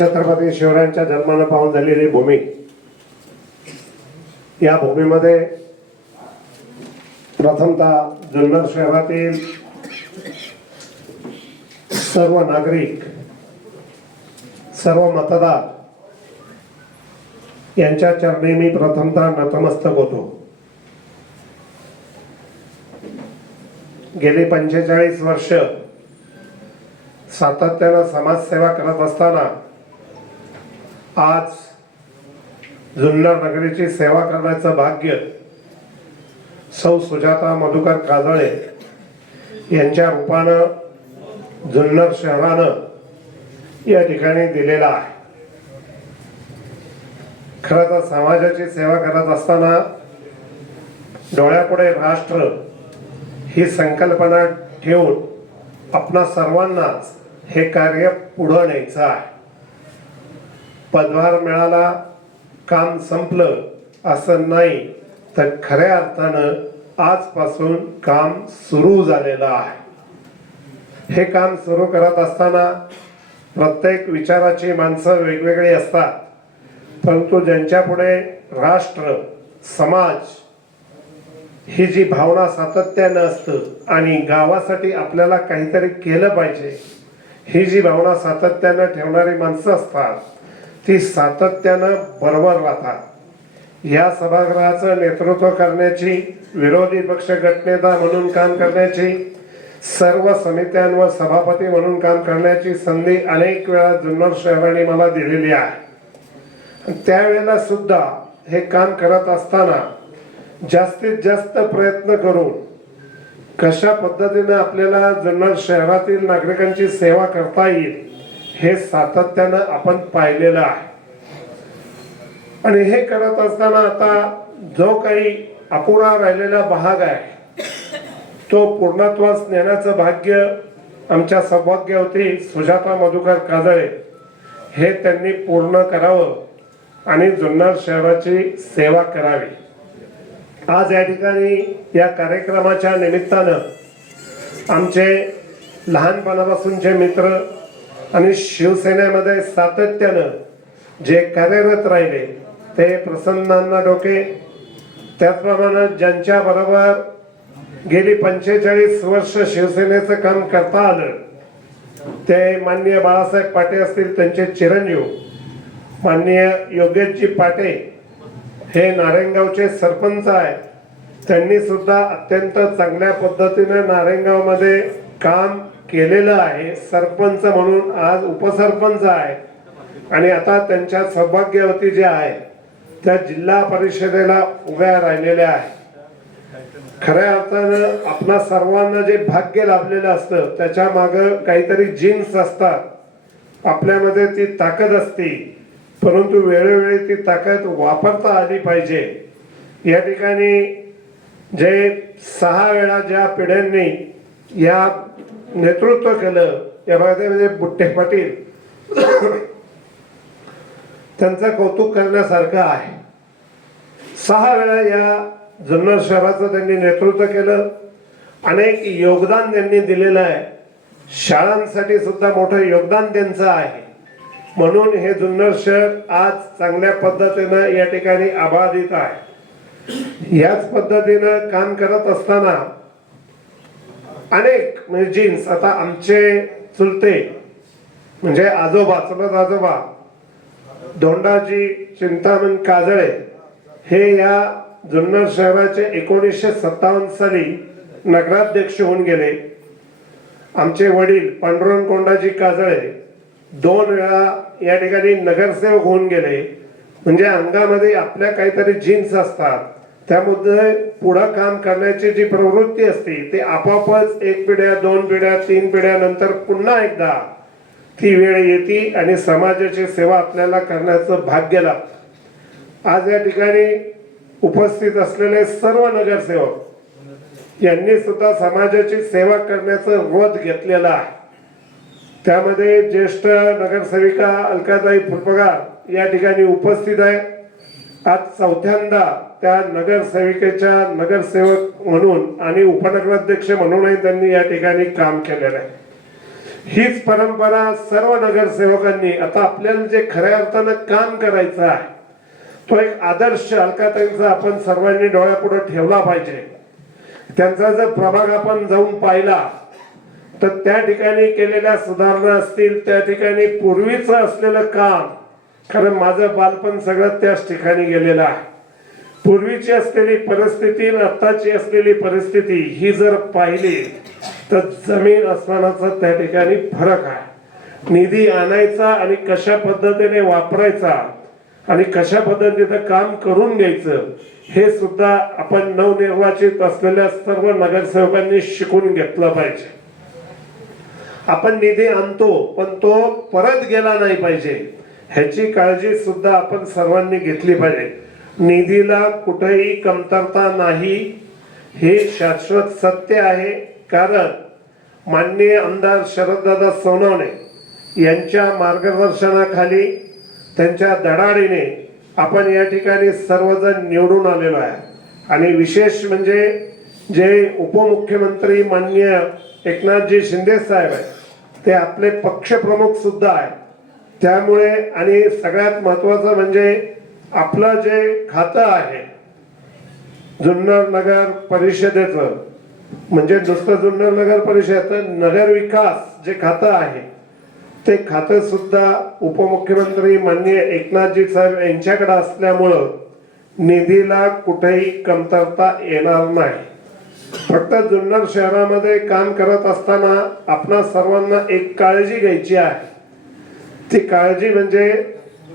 छत्रपती शिवरायांच्या जन्माला पाहून झालेली भूमी. या भूमीमध्ये प्रथमतः जुन्नर शहरातील सर्व नागरिक सर्व मतदार यांच्या चरणी मी प्रथमतः नतमस्तक होतो. गेली पंचेचाळीस वर्ष सातत्यानं समाजसेवा करत असताना आज जुन्नर नगरीची सेवा करण्याचं भाग्य सौ सुजाता मधुकर काजळे यांच्या रूपानं जुन्नर शहरानं या ठिकाणी दिलेला आहे. खरं तर समाजाची सेवा करत असताना डोळ्यापुढे राष्ट्र ही संकल्पना ठेवून आपणा सर्वांनाच हे कार्य पुढं न्यायचं आहे. पदभार मिळाला काम संपलं असं नाही तर खऱ्या अर्थानं आजपासून काम सुरू झालेलं आहे. हे काम सुरू करत असताना प्रत्येक विचाराची माणसं वेगवेगळी असतात परंतु ज्यांच्या पुढे राष्ट्र समाज ही जी भावना सातत्यानं असतं आणि गावासाठी आपल्याला काहीतरी केलं पाहिजे ही जी भावना सातत्यानं ठेवणारी माणसं असतात ती सातत्यानं बरोबर राहतात. या सभागृहाचं नेतृत्व करण्याची विरोधी पक्ष गटनेता म्हणून काम करण्याची सर्व समित्यांवर सभापती म्हणून काम करण्याची संधी अनेक वेळा जुन्नर शहराने मला दिलेली आहे. त्यावेळेला सुद्धा हे काम करत असताना जास्तीत जास्त प्रयत्न करून कशा पद्धतीने आपल्याला जुन्नर शहरातील नागरिकांची सेवा करता येईल हे सातत्यानं आपण पाहिलेलं आहे. आणि हे करत असताना आता जो काही अपुरा राहिलेला भाग आहे तो पूर्णत्वास नेण्याचं भाग्य आमच्या सौभाग्यवती सुजाता मधुकर काजळे. हे त्यांनी पूर्ण करावं आणि जुन्नर शहराची सेवा करावी. आज या ठिकाणी या कार्यक्रमाच्या निमित्तानं आमचे लहानपणापासूनचे मित्र आणि शिवसेनेमध्ये सातत्यानं जे कार्यरत राहिले ते प्रसन्नांना डोके. त्याचप्रमाणे ज्यांच्या बरोबर गेली पंचेचाळीस वर्ष शिवसेनेचं काम करता आलं ते माननीय बाळासाहेब पाटे असतील त्यांचे चिरंजीव. माननीय योगेशजी पाटे हे नारायणगावचे सरपंच आहेत. त्यांनी सुद्धा अत्यंत चांगल्या पद्धतीने नारायणगावमध्ये काम केलेलं आहे सरपंच म्हणून आज उपसरपंच आहे. आणि आता त्यांच्या सौभाग्यवती ज्या आहे त्या जिल्हा परिषदेला उभ्या राहिलेल्या आहे खऱ्या अर्थानं आपणा सर्वांना जे भाग्य लाभलेलं असतं त्याच्या माग काहीतरी जीन्स असतात. आपल्यामध्ये ती ताकद असते परंतु वेळोवेळी ती ताकद वापरता आली पाहिजे. या ठिकाणी जे सहा वेळा ज्या पिढ्यांनी या नेतृत्व केलं. यामध्ये म्हणजे बुट्टे पाटील. त्यांचं कौतुक करण्यासारखं आहे. सहा वेळा या जुन्नर शहराचं त्यांनी नेतृत्व केलं. अनेक योगदान त्यांनी दिलेलं आहे. शाळांसाठी सुद्धा मोठं योगदान त्यांचं आहे. म्हणून हे जुन्नर शहर आज चांगल्या पद्धतीनं या ठिकाणी आबाधित आहे. याच पद्धतीनं काम करत असताना अनेक म्हणजे जीन्स आता आमचे चुलते म्हणजे आजोबा चुलत आजोबा धोंडाजी चिंतामण काजळे हे या जुन्नर शहराचे एकोणीसशे सत्तावन्न साली नगराध्यक्ष होऊन गेले. आमचे वडील पांडुरंग कोंडाजी काजळे दोन वेळा या ठिकाणी नगरसेवक होऊन गेले. म्हणजे अंगामध्ये आपल्या काहीतरी जीन्स असतात. त्यामध्ये पुढं काम करण्याची जी प्रवृत्ती असते ते आपोआपच एक पिढ्या दोन पिढ्या तीन पिढ्या नंतर पुन्हा एकदा ती वेळ येते आणि समाजाची सेवा आपल्याला करण्याचं भाग्य लागतं आज या ठिकाणी उपस्थित असलेले सर्व नगरसेवक यांनी सुद्धा समाजाची सेवा करण्याचं व्रत घेतलेलं आहे. त्यामध्ये ज्येष्ठ नगरसेविका अलकाताई फुलपगार या ठिकाणी उपस्थित आहे. आज चौथ्यांदा त्या नगरसेविकेच्या नगरसेवक म्हणून आणि उपनगराध्यक्ष म्हणूनही त्यांनी या ठिकाणी काम केलेलं आहे. हीच परंपरा सर्व नगरसेवकांनी आता आपल्याला जे खऱ्या अर्थानं काम करायचं आहे तो एक आदर्श अलकाताईंचा आपण सर्वांनी डोळ्यापुढे ठेवला पाहिजे. त्यांचा जर प्रभाग आपण जाऊन पाहिला तर त्या ठिकाणी केलेल्या सुधारणा असतील त्या ठिकाणी पूर्वीचं असलेलं काम कारण माझं बालपण सगळं त्याच ठिकाणी गेलेलं आहे. पूर्वीची असलेली परिस्थिती आणि आत्ताची असलेली परिस्थिती ही जर पाहिली तर जमीन अस्मानाचा त्या ठिकाणी फरक आहे. निधी आणायचा आणि कशा पद्धतीने वापरायचा आणि कशा पद्धतीनं काम करून घ्यायचं हे सुद्धा आपण नवनिर्वाचित असलेल्या सर्व नगरसेवकांनी शिकून घेतलं पाहिजे. आपण निधी आणतो पण तो परत गेला नाही पाहिजे. ह्याची काळजी सुद्धा आपण सर्वांनी घेतली पाहिजे. निधीला कुठेही कमतरता नाही. हे शाश्वत सत्य आहे. कारण माननीय आमदार शरददादा सोनवणे यांच्या मार्गदर्शनाखाली त्यांच्या धडाडीने आपण या ठिकाणी सर्वजण निवडून आलेलो आहे. आणि विशेष म्हणजे जे उपमुख्यमंत्री माननीय एकनाथजी शिंदे साहेब आहेत ते आपले पक्षप्रमुख सुद्धा आहेत. त्यामुळे आणि सगळ्यात महत्वाचं म्हणजे आपलं जे खातं आहे जुन्नर नगर परिषदेचं म्हणजे नुसतं जुन्नर नगर परिषद नगर विकास जे खातं आहे ते खातं सुद्धा उपमुख्यमंत्री माननीय एकनाथजी साहेब यांच्याकडे असल्यामुळं निधीला कुठेही कमतरता येणार नाही. फक्त जुन्नर शहरामध्ये काम करत असताना आपणा सर्वांना एक काळजी घ्यायची आहे. ती काळजी म्हणजे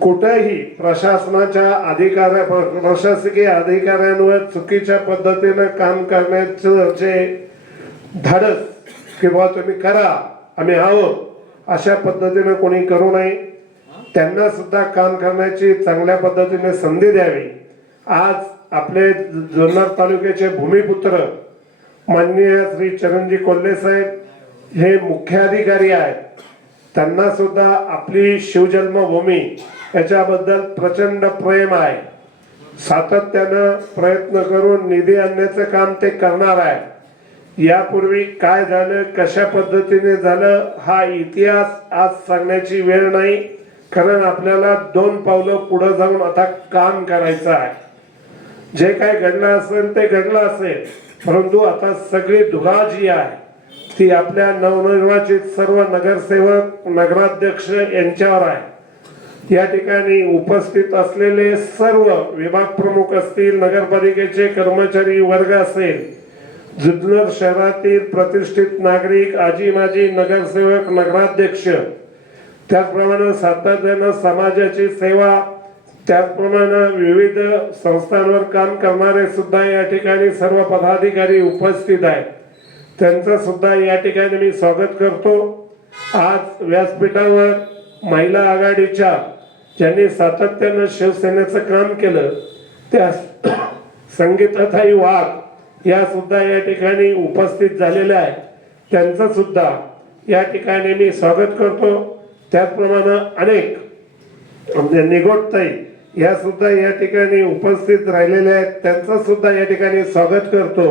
कुठेही प्रशासनाच्या अधिकाऱ्या प्रशासकीय अधिकाऱ्यांवर चुकीच्या पद्धतीनं काम करण्याचं जे धाडस किंवा तुम्ही करा आम्ही आहोत अशा पद्धतीनं कोणी करू नये. त्यांना सुद्धा काम करण्याची चांगल्या पद्धतीने संधी द्यावी. आज आपले जुन्नर तालुक्याचे भूमिपुत्र माननीय श्री चरणजी कोल्हे साहेब हे मुख्य अधिकारी आहेत. त्यांना सुद्धा आपली शिवजन्मभूमी याच्याबद्दल प्रचंड प्रेम आहे. सातत्यानं प्रयत्न करून निधी आणण्याचं काम ते करणार आहे. यापूर्वी काय झालं कशा पद्धतीने झालं हा इतिहास आज सांगण्याची वेळ नाही कारण आपल्याला दोन पावलं पुढे जाऊन आता काम करायचं आहे. जे काय घडलं असेल ते घडलं असेल परंतु आता सगळी धुरा जी आहे. ती आपल्या नवनिर्वाचित सर्व नगरसेवक नगराध्यक्ष यांच्यावर आहे. या ठिकाणी उपस्थित असलेले सर्व विभाग प्रमुख असतील नगरपालिकेचे कर्मचारी वर्ग असेल जुन्नर शहरातील प्रतिष्ठित नागरिक आजी माजी नगरसेवक नगराध्यक्ष त्याचप्रमाणे सातत्यानं समाजाची सेवा त्याचप्रमाणे विविध संस्थांवर काम करणारे सुद्धा या ठिकाणी सर्व पदाधिकारी उपस्थित आहेत. त्यांचं सुद्धा या ठिकाणी मी स्वागत करतो. आज व्यासपीठावर महिला आघाडीच्या ज्यांनी सातत्यानं शिवसेनेचं काम केलं त्या संगीताताई वाघ या सुद्धा या ठिकाणी उपस्थित झालेल्या आहेत. त्यांचं सुद्धा या ठिकाणी मी स्वागत करतो. त्याचप्रमाणे अनेक म्हणजे निगोटताई या सुद्धा या ठिकाणी उपस्थित राहिलेल्या आहेत. त्यांचं सुद्धा या ठिकाणी स्वागत करतो.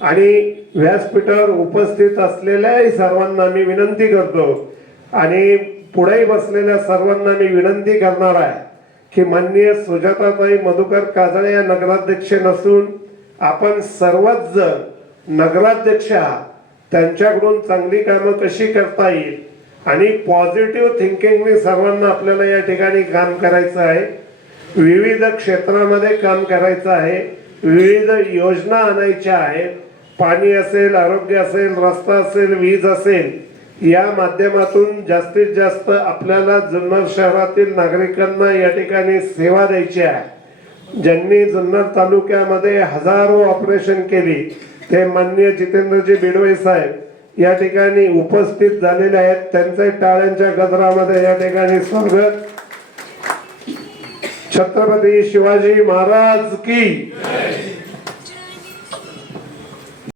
आणि व्यासपीठावर उपस्थित असलेल्या सर्वांना मी विनंती करतो आणि पुढे बसलेल्या सर्वांना मी विनंती करणार आहे की माननीय सुजाताताई मधुकर काजळे या नगराध्यक्ष नसून आपण सर्वच जण नगराध्यक्ष त्यांच्याकडून चांगली कामं कशी करता येईल आणि पॉझिटिव्ह थिंकिंगने सर्वांना आपल्याला या ठिकाणी काम करायचं आहे. विविध क्षेत्रामध्ये काम करायचं आहे. विविध योजना आणायच्या आहेत. पाणी असेल आरोग्य असेल रस्ता असेल वीज असेल या माध्यमातून जास्तीत जास्त आपल्याला जुन्नर शहरातील नागरिकांना या ठिकाणी सेवा द्यायची आहे. ज्यांनी जुन्नर तालुक्यामध्ये हजारो ऑपरेशन केली ते माननीय जितेंद्रजी बिडवे साहेब या ठिकाणी उपस्थित झालेले आहेत. त्यांचे टाळ्यांच्या गजरामध्ये या ठिकाणी स्वागत. छत्रपती शिवाजी महाराज की